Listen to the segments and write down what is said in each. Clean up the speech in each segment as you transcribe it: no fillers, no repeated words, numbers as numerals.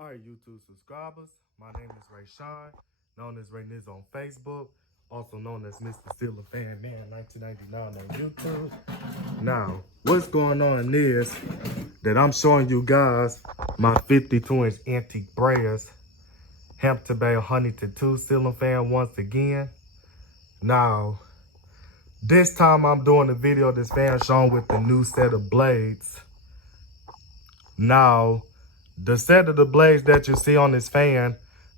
All right, YouTube subscribers, my name is Ray Shine, known as Ray Niz on Facebook, also known as Mr. Steeler Fan Man 1999 on YouTube. Now, what's going on is that I'm showing you guys my 52-inch antique Breyers Hampton Bay Huntington 2 ceiling fan once again. Now, this time I'm doing a video of this fan showing with the new set of blades. Now, the set of the blades that you see on this fan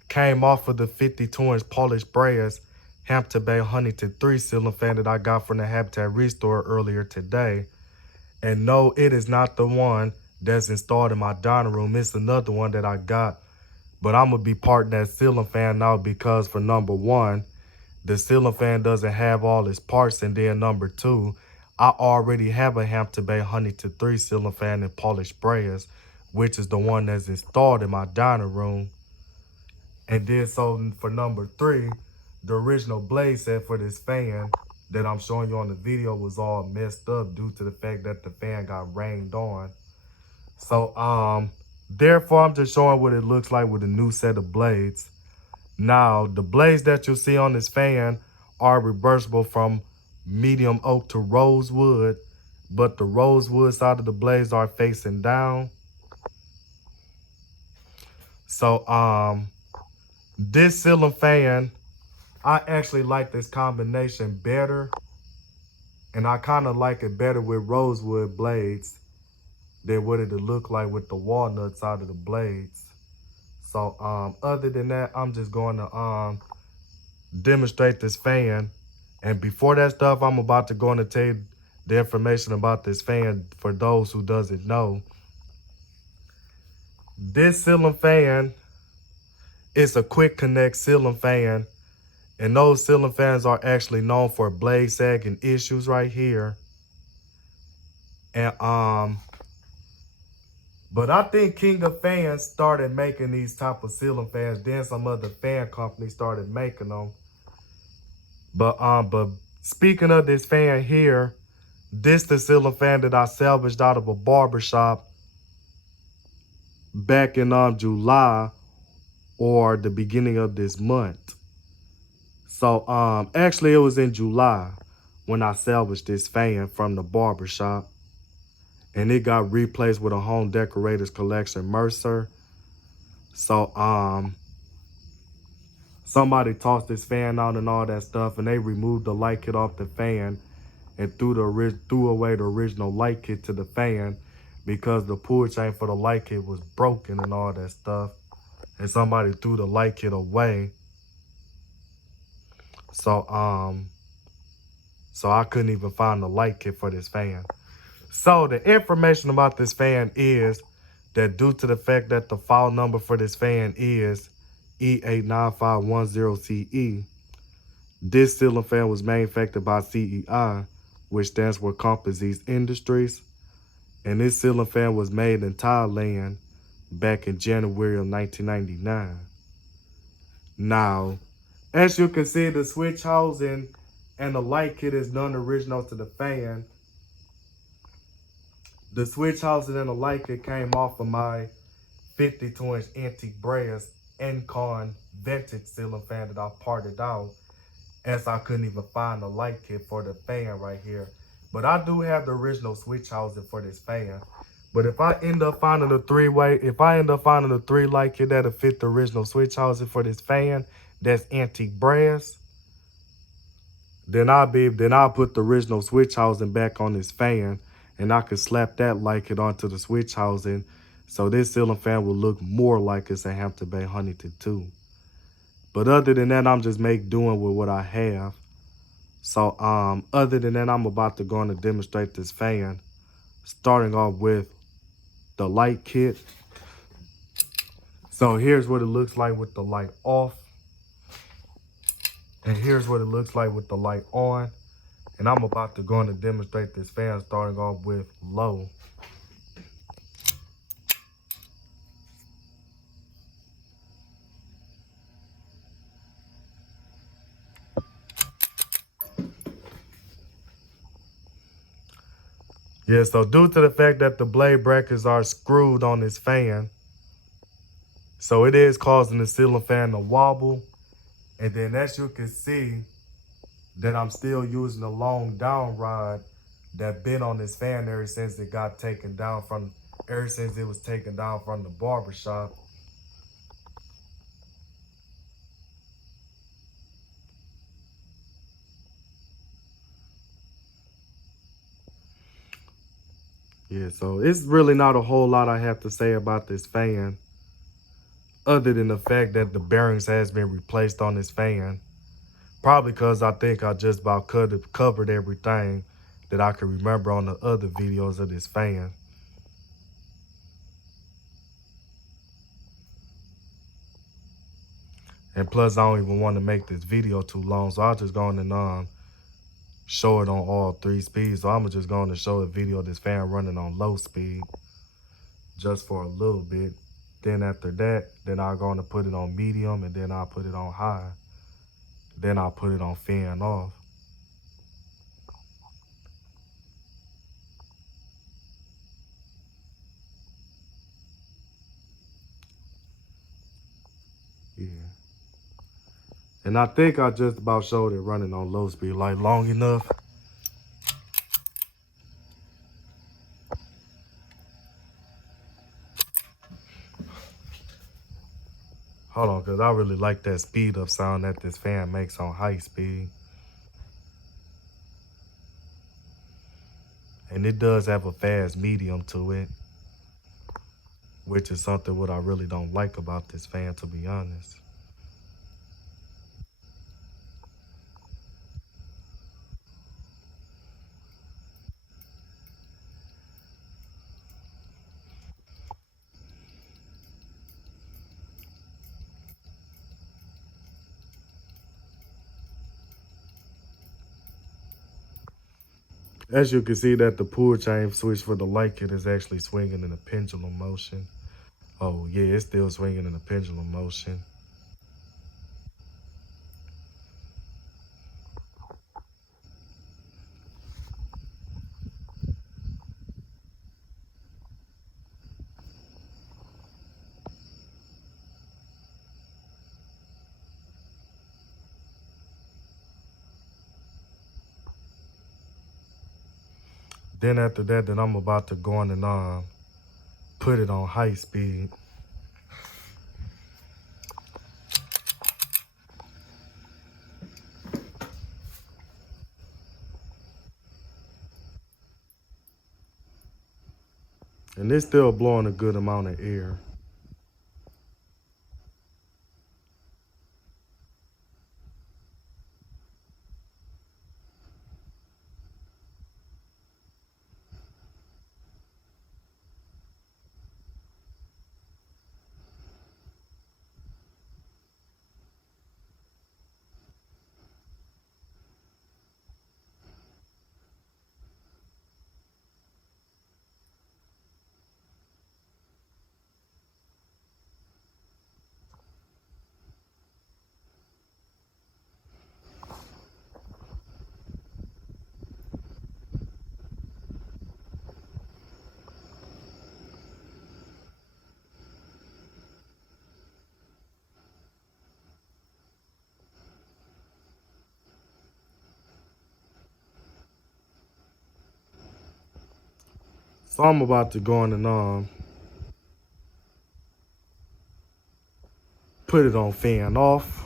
came off of the 52-inch polished Breyers Hampton Bay Huntington 3 ceiling fan that I got from the Habitat Restore earlier today. And no, it is not the one that's installed in my dining room. It's another one that I got. But I'm going to be parting that ceiling fan now because for number one, the ceiling fan doesn't have all its parts. And then number two, I already have a Hampton Bay Huntington 3 ceiling fan in polished Breyers, which is the one that's installed in my dining room. And then so for number three, the original blade set for this fan that I'm showing you on the video was all messed up due to the fact that the fan got rained on. So therefore I'm just showing what it looks like with a new set of blades. Now the blades that you see on this fan are reversible from medium oak to rosewood, but the rosewood side of the blades are facing down. So this ceiling fan, I actually like this combination better, and I kind of like it better with rosewood blades than what it'll look like with the walnut side of the blades. So other than that, I'm just going to demonstrate this fan. And before that stuff, I'm about to go and tell you the information about this fan for those who doesn't know. This ceiling fan is a quick connect ceiling fan, and those ceiling fans are actually known for blade sagging issues right here. And but I think King of Fans started making these type of ceiling fans, then some other fan companies started making them. But speaking of this fan here, this the ceiling fan that I salvaged out of a barbershop back in July or the beginning of this month. So actually it was in July when I salvaged this fan from the barbershop, and it got replaced with a Home Decorators Collection Mercer. So somebody tossed this fan out and all that stuff, and they removed the light kit off the fan and threw away the original light kit to the fan because the pull chain for the light kit was broken and all that stuff. And somebody threw the light kit away. So I couldn't even find the light kit for this fan. So the information about this fan is that due to the fact that the file number for this fan is E89510CE, this ceiling fan was manufactured by CEI, which stands for Composites Industries, and this ceiling fan was made in Thailand back in January of 1999. Now, as you can see, the switch housing and the light kit is non-original to the fan. The switch housing and the light kit came off of my 52-inch antique Breyers Encon vintage ceiling fan that I parted out, as I couldn't even find the light kit for the fan right here. But I do have the original switch housing for this fan. But if I end up finding a three light kit that'll fit the original switch housing for this fan, that's antique Breyers, then I'll put the original switch housing back on this fan, and I could slap that light kit onto the switch housing, so this ceiling fan will look more like it's a Hampton Bay Huntington 2. But other than that, I'm just doing with what I have. So other than that, I'm about to go on and demonstrate this fan, starting off with the light kit. So here's what it looks like with the light off, and here's what it looks like with the light on. And I'm about to go on and demonstrate this fan, starting off with low. Yeah, so due to the fact that the blade brackets are screwed on this fan, So it is causing the ceiling fan to wobble. And then as you can see, that I'm still using a long down rod that been on this fan ever since it got taken down ever since it was taken down from the barber shop. Yeah, so it's really not a whole lot I have to say about this fan, other than the fact that the bearings has been replaced on this fan. Probably because I think I just about covered everything that I can remember on the other videos of this fan. And plus, I don't even want to make this video too long, so I'll just go on and show it on all 3 speeds. So I'm just going to show a video of this fan running on low speed just for a little bit. Then after that, then I'm going to put it on medium, and then I'll put it on high. Then I'll put it on fan off. Yeah. And I think I just about showed it running on low speed, like long enough. Hold on, because I really like that speed up sound that this fan makes on high speed. And it does have a fast medium to it, which is something what I really don't like about this fan, to be honest. As you can see that the pull chain switch for the light kit is actually swinging in a pendulum motion. Oh yeah, it's still swinging in a pendulum motion. Then after that, then I'm about to go on and put it on high speed. And it's still blowing a good amount of air. So I'm about to go on and put it on fan off.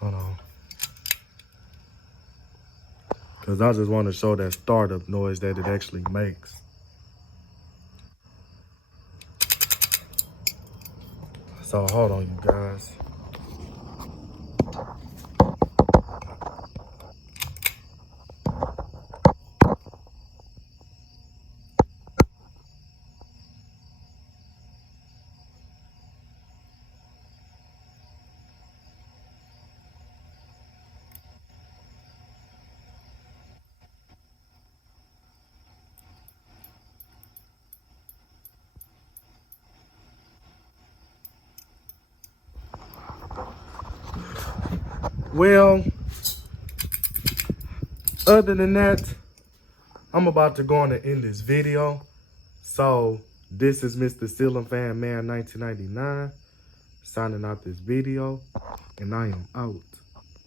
Hold on. Because I just want to show that startup noise that it actually makes. So hold on, you guys. Well, other than that, I'm about to go on and end this video. So this is Mr. Ceiling Fan Man 1999 signing out this video, and I am out.